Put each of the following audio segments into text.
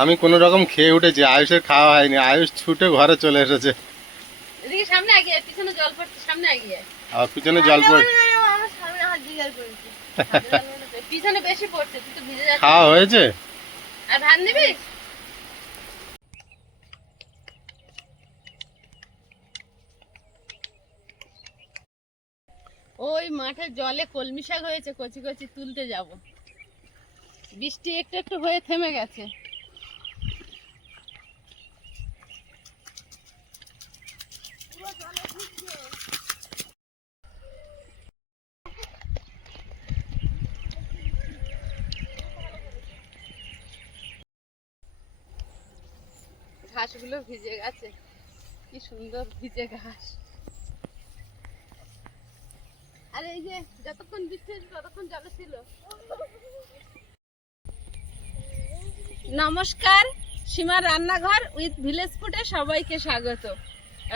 আমি কোনো রকম খেয়ে উঠেছি আয়ুষের খাওয়া হয়নি আয়ুষ ছুটে ঘরে চলে এসেছে। এদিকে সামনে আগিয়ে পিছনে জল পড়ছে সামনে আগিয়ে আর পিছনে জল পড়েছে। পিছনে বেশি পড়ছে তুই তো ভিজে যাচ্ছিস। খাওয়া হয়েছে? আর ধান নিবি? ওই মাঠে জলে কলমি শাক হয়েছে কচি কচি তুলতে যাব। বৃষ্টি একটু একটু হয়ে থেমে গেছে। ঘাসগুলো ভিজে গেছে। কি সুন্দর ভিজে ঘাস। আর এই যে যতক্ষণ বৃষ্টি ততক্ষণ জলে ছিল। নমস্কার, সীমার রান্নাঘর উইথ ভিলেজ ফুডে সবাইকে স্বাগত।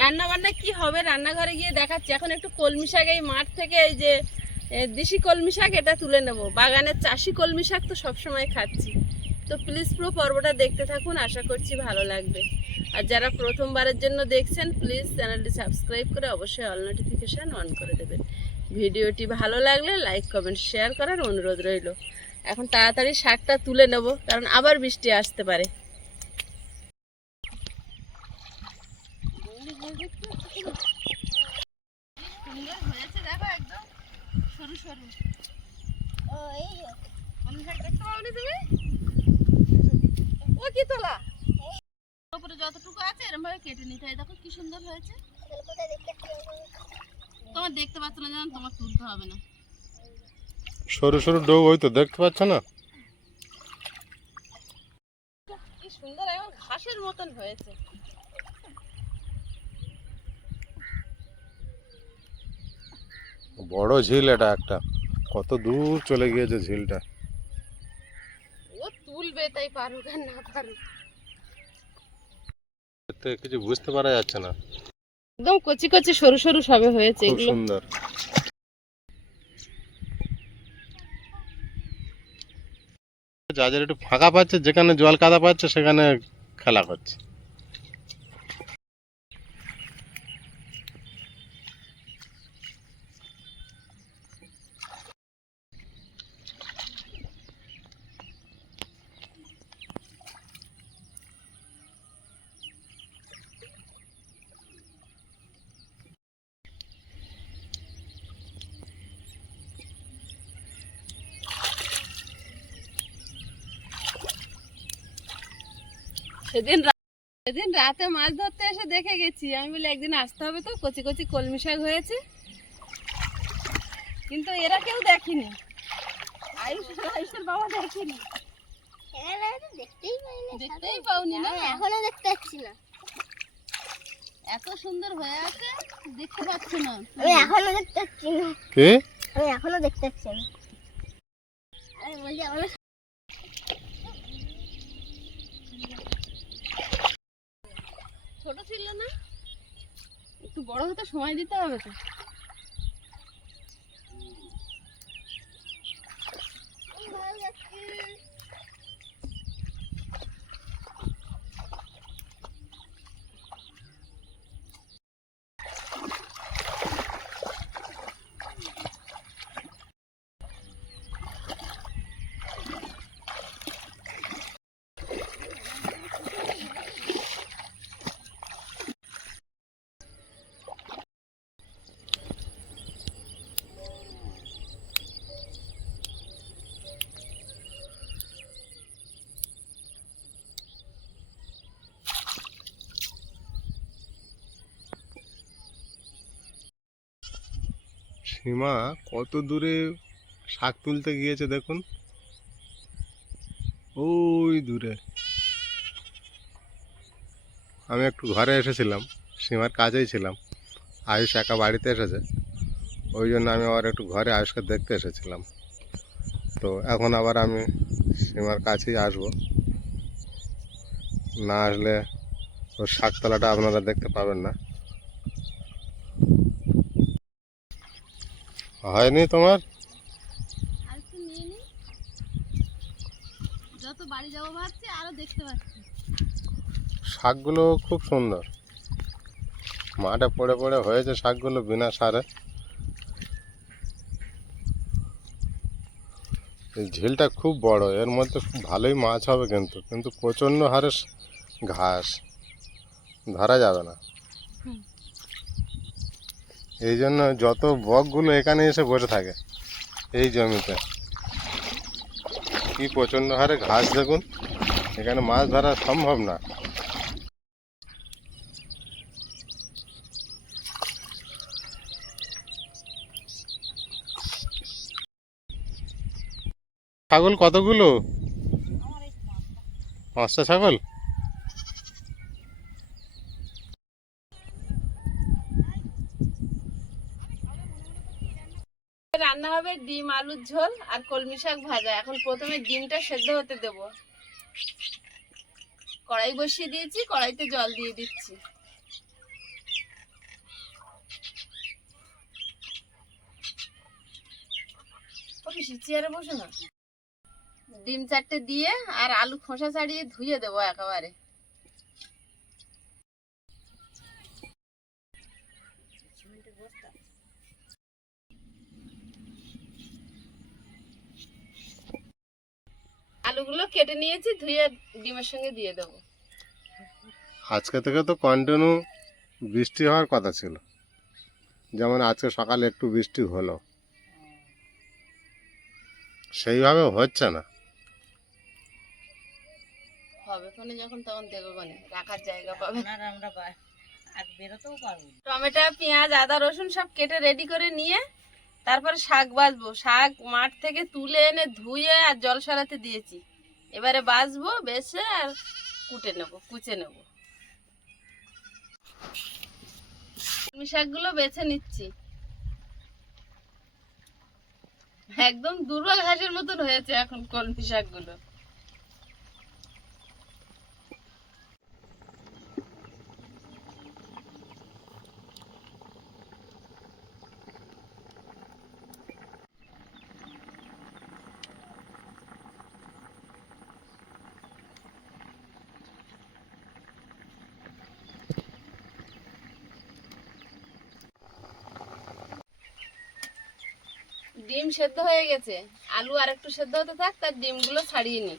রান্না বান্না কি হবে? রান্নাঘরে গিয়ে দেখাচ্ছি। এখন একটু কলমি শাক, এই মাঠ থেকে এই যে দেশি কলমি শাক, এটা তুলে নেব। বাগানের চাষি কলমি শাক তো সবসময় খাচ্ছি। তো প্লিজ পুরো পর্বটা দেখতে থাকুন আশা করছি ভালো লাগবে। আর যারা প্রথমবারের জন্য দেখছেন প্লিজ চ্যানেলটি সাবস্ক্রাইব করে অবশ্যই অল নোটিফিকেশান অন করে দেবেন। ভিডিওটি ভালো লাগলে লাইক কমেন্ট শেয়ার করার অনুরোধ রইল। এখন তাড়াতাড়ি শাকটা তুলে নেব কারণ আবার বৃষ্টি আসতে পারে। দেখো একদম সরু সরু ও এই তুমি? ও কি তোলা? উপরে যতটুকু আছে এরকম ভাবে কেটে নিতে হয়। দেখো কি সুন্দর হয়েছে? তোমার দেখতে পাচ্ছ না যেমন তোমার তুলতে হবে না। সরু সরু ডোগ ওই তো দেখতে পাচ্ছ না? কি সুন্দর এখন ঘাসের মতন হয়েছে। বড় ঝিল এটা একটা। কত দূর চলে গিয়েছে ঝিলটা। তাই পারুক আর না পারুক। কিছু বুঝতে পারা যাচ্ছে না। একদম কচি কচি সরু সরু সবে হয়েছে এগুলো। সুন্দর। যাদের একটু ফাঁকা পাচ্ছে যেখানে জল কাদা পাচ্ছে সেখানে খেলা করছে সেদিন রা- সেদিন রাতে মাছ ধরতে এসে দেখে গেছি। আমি বলি একদিন আসতে হবে তো কচি কচি কলমি শাক হয়েছে। কিন্তু এরা কেউ দেখেনি। আয়ুষ আয়ুষের বাবা দেখেনি। দেখতেই পাওনি না। আমি এখনও দেখতে পাচ্ছি না। এত সুন্দর হয়ে আছে দেখতে পাচ্ছ না। আমি এখনও দেখতে পাচ্ছি না। কে? আমি এখনও দেখতে পাচ্ছি না। আমি বলছি এখনও ছিল না একটু বড় হতে সময় দিতে হবে তো ভালো যাচ্ছে সীমা কত দূরে শাক তুলতে গিয়েছে দেখুন। ওই দূরে। আমি একটু ঘরে এসেছিলাম, সীমার কাছেই ছিলাম। আয়ুষ একা বাড়িতে এসেছে। ওই জন্য আমি আবার একটু ঘরে আয়ুষকে দেখতে এসেছিলাম। তো এখন আবার আমি সীমার কাছেই আসব। না আসলে ওর শাকতলাটা আপনারা দেখতে পাবেন না। হয়নি তোমার? আর একটু নিয়ে নি? যত বাড়ি যাব ভাবছি আরও দেখতে পাচ্ছি। শাকগুলো খুব সুন্দর। মাঠে পড়ে পড়ে হয়েছে শাকগুলো বিনা সারে। এই ঝিলটা খুব বড় এর মধ্যে খুব ভালোই মাছ হবে কিন্তু কিন্তু প্রচণ্ড হারে ঘাস। ধরা যাবে না। এই জন্য যত বকগুলো এখানে এসে বসে থাকে, এই জমিতে। কি প্রচণ্ড হারে ঘাস দেখুন, এখানে মাছ ধরা সম্ভব না। ছাগল কতগুলো? পাঁচটা ছাগল রান্না হবে ডিম, আলুর ঝোল আর কলমি শাক ভাজা। এখন প্রথমে ডিমটা সেদ্ধ হতে দেব। কড়াই বসিয়ে দিয়েছি, কড়াইতে জল দিয়ে দিচ্ছি। চেয়ারে বসো না। ডিম চারটে দিয়ে আর আলু খোসা ছাড়িয়ে ধুয়ে দেবো একেবারে। আলুগুলো কেটে নিয়েছি ধুয়ে ডিমের সঙ্গে দিয়ে দেবো। আজকে থেকে তো কন্টিনিউ বৃষ্টি হওয়ার কথা ছিল। যেমন আজকে সকালে একটু বৃষ্টি হলো। সেইভাবে হচ্ছে না। হবে কোনে যখন তখন দেবো কোনে রাখার জায়গা পাবে। আর আমরা আর বেরোতেও পারব না। টমেটো পেঁয়াজ আদা রসুন সব কেটে রেডি করে নিয়ে তারপরে শাক বাছবো শাক মাঠ থেকে তুলে এনে ধুয়ে আর জল সরাতে দিয়েছি। এবারে বাঁচবো বেছে আর কুটে নেব, কুচে নেব। শাকগুলো বেছে নিচ্ছি। একদম দুর্বল ঘাসের মতন হয়েছে এখন কলমি শাকগুলো। ডিম সেদ্ধ হয়ে গেছে। আলু আর একটু সেদ্ধ হতে থাক তার ডিমগুলো ছাড়িয়ে নি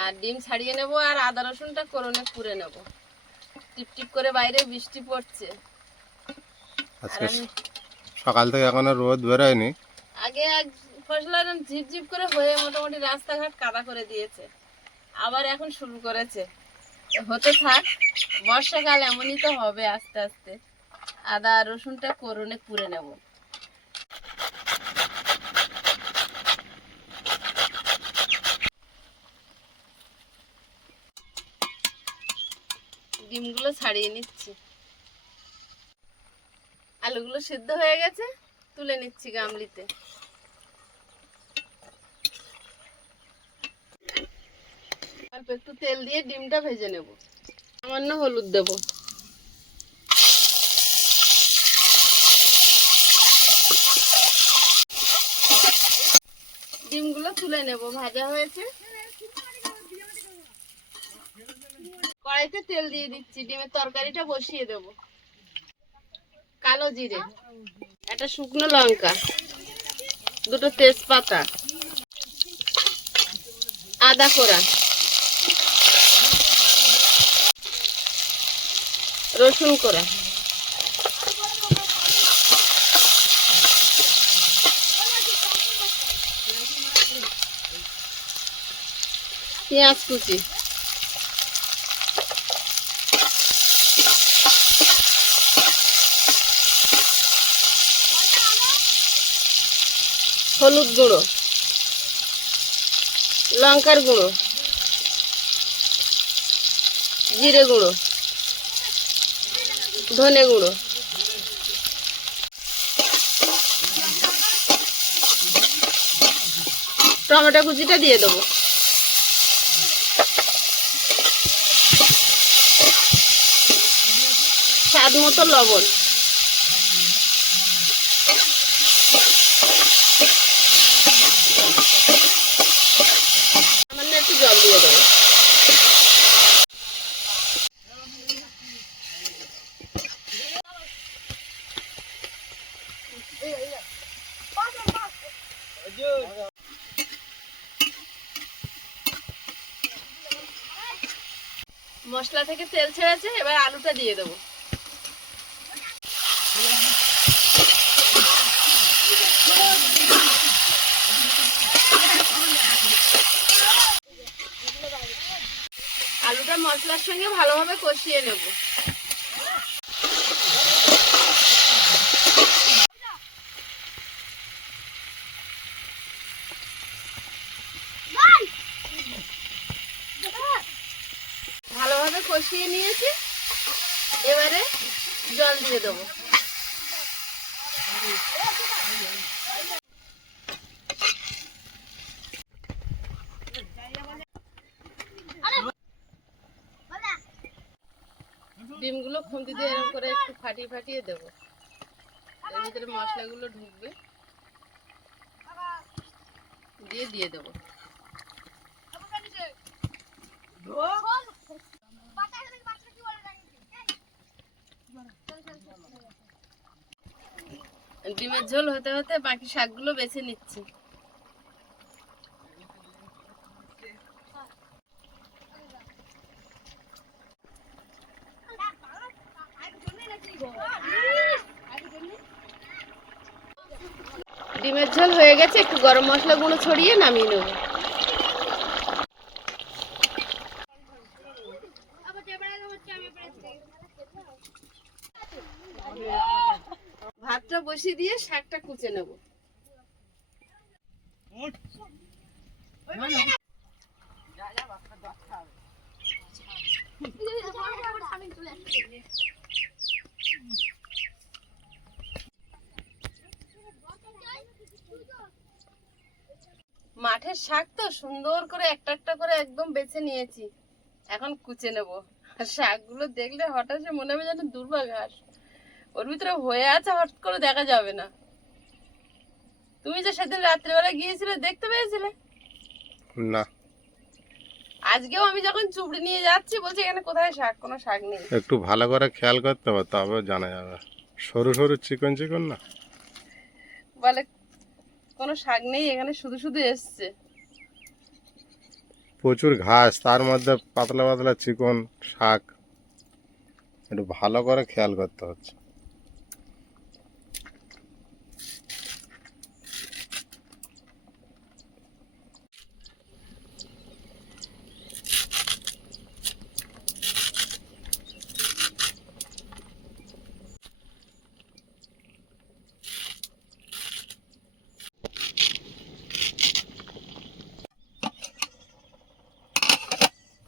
আর ডিম ছাড়িয়ে নেব আর আদা রসুনটা করনে পুড়ে নেব। টিপ টিপ করে বাইরে বৃষ্টি পড়ছে। আজকে সকাল থেকে এখনও রোদ বেরোয়নি। আগে এক ফসলা ঝিপঝিপ করে হয়ে মোটামুটি রাস্তাঘাট কাদা করে দিয়েছে। আবার এখন শুরু করেছে। হতে থাক বর্ষাকাল এমনই তো হবে আস্তে আস্তে। আদা রসুনটা করনে পুড়ে নেব। ডিমগুলো ছাড়িয়ে নিচ্ছি। আলুগুলো সিদ্ধ হয়ে গেছে, তুলে নিচ্ছি গামলিতে। অল্প একটু তেল দিয়ে ডিমটা ভেজে নেব। সামান্য হলুদ দেব। ডিমগুলো তুলে নেব। ভাজা হয়েছে। কড়াইতে তেল দিয়ে দিচ্ছি, ডিমের তরকারিটা বসিয়ে দেব। কালো জিরে, একটা শুকনো লঙ্কা, দুটো তেজপাতা, আদা কোড়া রসুন কোড়া পেঁয়াজ কুচি। হলুদ গুঁড়ো, লঙ্কার গুঁড়ো, জিরে গুঁড়ো, ধনে গুঁড়ো। টমেটো কুচিটা দিয়ে দেবো। স্বাদ মতো লবণ সামান্য একটু জল দিয়ে দেবো মশলা থেকে তেল ছেড়েছে এবার আলুটা দিয়ে দেবো। আলুটা মশলার সঙ্গে ভালোভাবে কষিয়ে নেব ভালোভাবে কষিয়ে নিয়েছি এবারে জল দিয়ে দেবো। ডিমগুলো খুন্তি দিয়ে এরকম করে একটু ফাটিয়ে ফাটিয়ে দেবো। এর ভিতরে মশলাগুলো ঢুকবে। দিয়ে দিয়ে দেবো। ডিমের ঝোল হতে হতে বাকি শাকগুলো বেছে নিচ্ছি। ডিমের ঝোল হয়ে গেছে, একটু গরম মশলা গুঁড়ো ছড়িয়ে নামিয়ে নেব। ভাতটা বসিয়ে দিয়ে শাকটা কুচে নেব। মাঠের শাক তো সুন্দর করে একটা একটা করে একদম বেছে নিয়েছি। এখন কুচে নেব। আর শাকগুলো দেখলে হঠাৎ মনে হবে যেন দুর্বা ঘাস ওর ভিতরে হয়ে আছে হঠাৎ করে দেখা যাবে না। তুমি যে সেদিন রাত্রেবেলা গিয়েছিলে দেখতে পেয়েছিলে? না। আজকেও আমি যখন চুবড়ি নিয়ে যাচ্ছি বলছি এখানে কোথায় শাক? কোনো শাক নেই। একটু ভালো করে খেয়াল করতে হবে তবে জানা যাবে। সরু সরু চিকন চিকন না? বলে কোনো শাক নেই এখানে শুধু শুধু এসছে। প্রচুর ঘাস তার মধ্যে পাতলা পাতলা চিকন শাক। একটু ভালো করে খেয়াল করতে হচ্ছে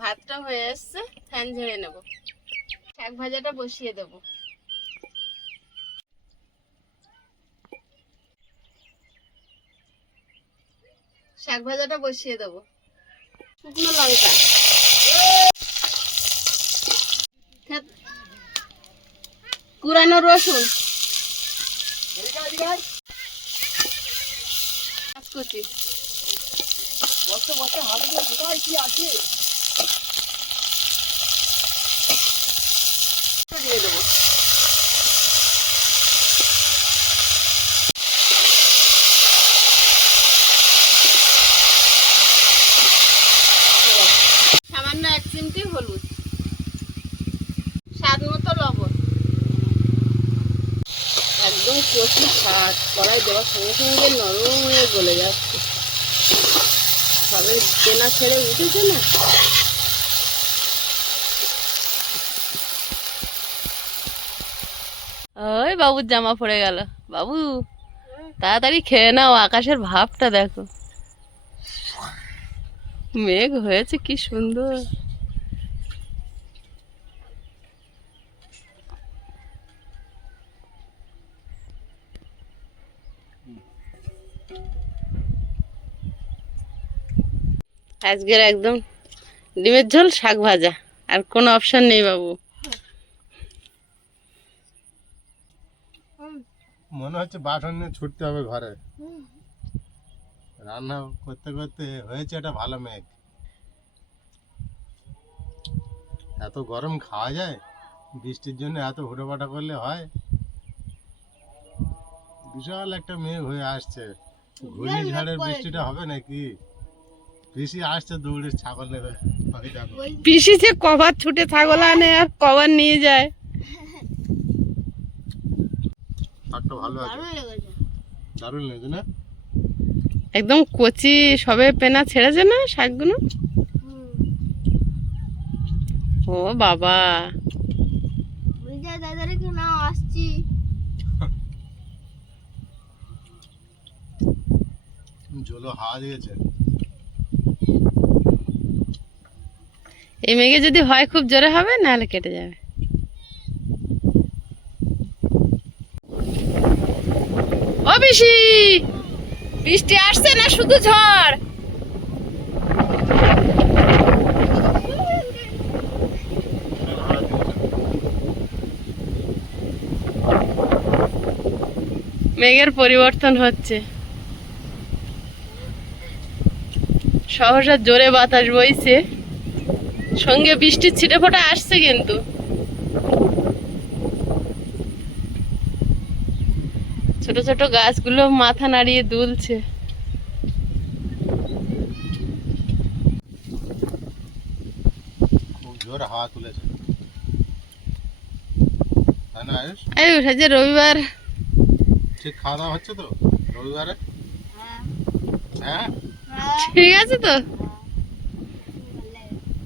ভাতটা হয়ে এসছে ফ্যান ঝেড়ে নেব। শাক ভাজাটা বসিয়ে দেব। শাক ভাজাটা বসিয়ে দেব। শুকনো লঙ্কা। কুড়ানো রসুন। পেঁয়াজ কুচি। দিয়ে দেবো সামান্য এক চিমটি হলুদ স্বাদ মতো লবণ একদম শাক কড়াই দেওয়ার সঙ্গে সঙ্গে নরম হয়ে গলে যাচ্ছে। সবে কেনা ছেড়ে উঠেছে না? ওই বাবুর জামা পড়ে গেল। বাবু, তাড়াতাড়ি খেয়ে নাও, আকাশের ভাবটা দেখো। মেঘ হয়েছে কি সুন্দর। আজকের একদম ডিমের ঝোল, শাক ভাজা। আর কোনো অপশন নেই বাবু। মনে হচ্ছে বাসন নিয়ে ছুটতে হবে ঘরে। রান্না করতে করতে হয়েছে এটা ভালো মেঘ। এত গরম খাওয়া যায়? বৃষ্টির জন্য এত হুটোপাটা করলে হয়? বিশাল একটা মেঘ হয়ে আসছে। ঘূর্ণিঝড়ের বৃষ্টিটা হবে নাকি? বেশি আসছে দৌড়ে ছাগল নেবে পিসি যে কভার ছুটে ছাগল আনে আর কভার নিয়ে যায়। শাকটা ভালো আছে। দারুণ লেগেছে। না? একদম কচি সবে পেনা ছেড়েছে না শাকগুলো? ও বাবা। দাদারে কেন আসছি। জলো হাওয়া দিয়েছে। এই মেঘে যদি হয় খুব জোরে হবে, নাহলে কেটে যাবে। বৃষ্টি আসছে না শুধু ঝড়? মেঘের পরিবর্তন হচ্ছে। সহসা জোরে বাতাস বইছে। সঙ্গে বৃষ্টির ছিটে ফোটা আসছে কিন্তু। ছোট ছোট গাছগুলো মাথা নাড়িয়ে দুলছে। রবিবার। ঠিক খাওয়া দাওয়া হচ্ছে তো রবিবারে? হ্যাঁ? ঠিক আছে তো?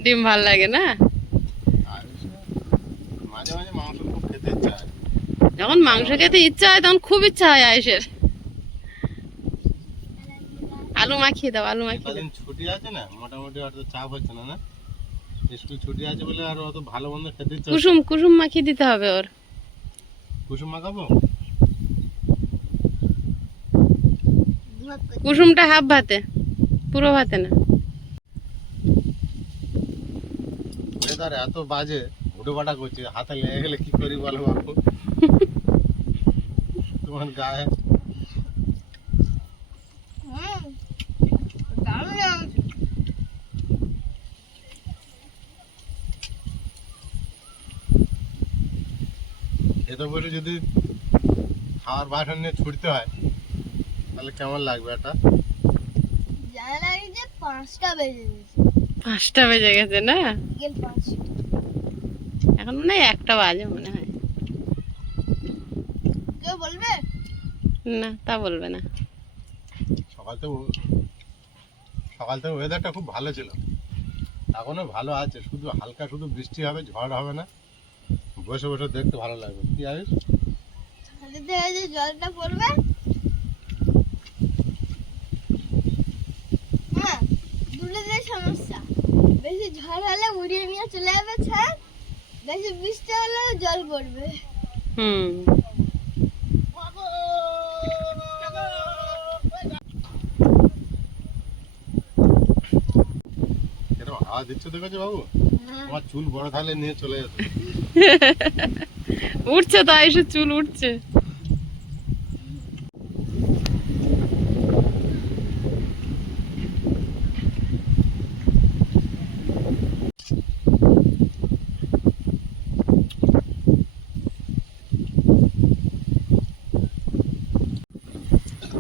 ডিম ভালো লাগে না? আয়ুষ মাঝে মাঝে মাংস খুব খেতে ইচ্ছা যখন মাংস খেতে ইচ্ছা হয় তখন খুব ইচ্ছা হয় আয়ুষের আলু মাখিয়ে দাও আলু মাখিয়ে দাও। ছুটি আছে না? মোটামুটি অত চাপ হচ্ছে না না? স্কুল ছুটি আছে বলে আর অত ভালো মন্দ খেতে ইচ্ছা কুসুম কুসুম মাখিয়ে দিতে হবে ওর। কুসুম মাখাবো? কুসুমটা হাফ ভাতে পুরো ভাতে না? ওয়েদার এত বাজে ঘুটে বাটা করছে হাতে লেগে গেলে কি করি বলো বাপু তোমার গায়ে দারুণ লাগছে খেতে বসে যদি খাওয়ার বাসন নিয়ে ছুটতে হয় তাহলে কেমন লাগবে এটা জানা লাগে যে পাঁচটা বেজে গেছে পাঁচটা বেজে গেছে না? পাঁচটা এখন মনে হয় একটা বাজে মনে হয়। কেউ বলবে? না তা বলবে না। সকাল থেকে সকাল থেকে ওয়েদারটা খুব ভালো ছিল। এখনও ভালো আছে শুধু হালকা শুধু বৃষ্টি হবে ঝড় হবে না। বসে বসে দেখতে ভালো লাগবে। কি আয়ুষ? যে জলটা পড়বে। হ্যাঁ সমস্যা। বেশি ঝড় হলে উড়িয়ে নিয়ে চলে যাবে ছাদ। বেশি বৃষ্টি হলে জল পড়বে। হুম। এরকম হাওয়া দিচ্ছে দেখেছ বাবু? আমার চুল বড় থাকলে নিয়ে চলে যেত। উঠছে তো এসে চুল উঠছে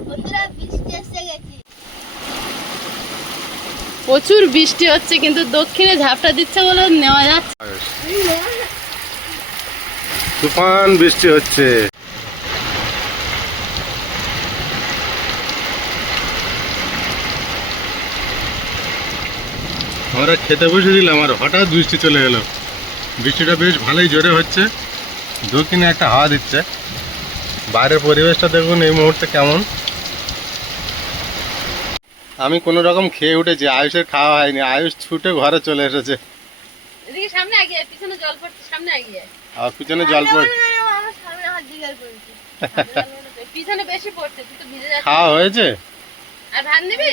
বন্ধুরা বৃষ্টি এসে গেছে প্রচুর বৃষ্টি হচ্ছে, কিন্তু দক্ষিণে ঝাপটা দিচ্ছে বলে নেওয়া যাচ্ছে। তুফান বৃষ্টি হচ্ছে। আমরা খেতে বসে দিলাম আর হঠাৎ বৃষ্টি চলে গেল বৃষ্টিটা বেশ ভালোই জোরে হচ্ছে। দক্ষিণে একটা হাওয়া দিচ্ছে। বাইরের পরিবেশটা দেখুন এই মুহূর্তে কেমন। আমি কোনো রকম খেয়ে উঠেছি আয়ুষের খাওয়া হয়নি আয়ুষ ছুটে ঘরে চলে এসেছে। সামনে আগিয়ে পিছনে জল পড়ছে সামনে আগিয়ে আর পিছনে জল পড়ে আমার সামনে হাত জিগার করেছে। পিছনে বেশি পড়ছে তুই তো ভিজে যাচ্ছিস। খাওয়া হয়েছে? আর ভাত নিবি?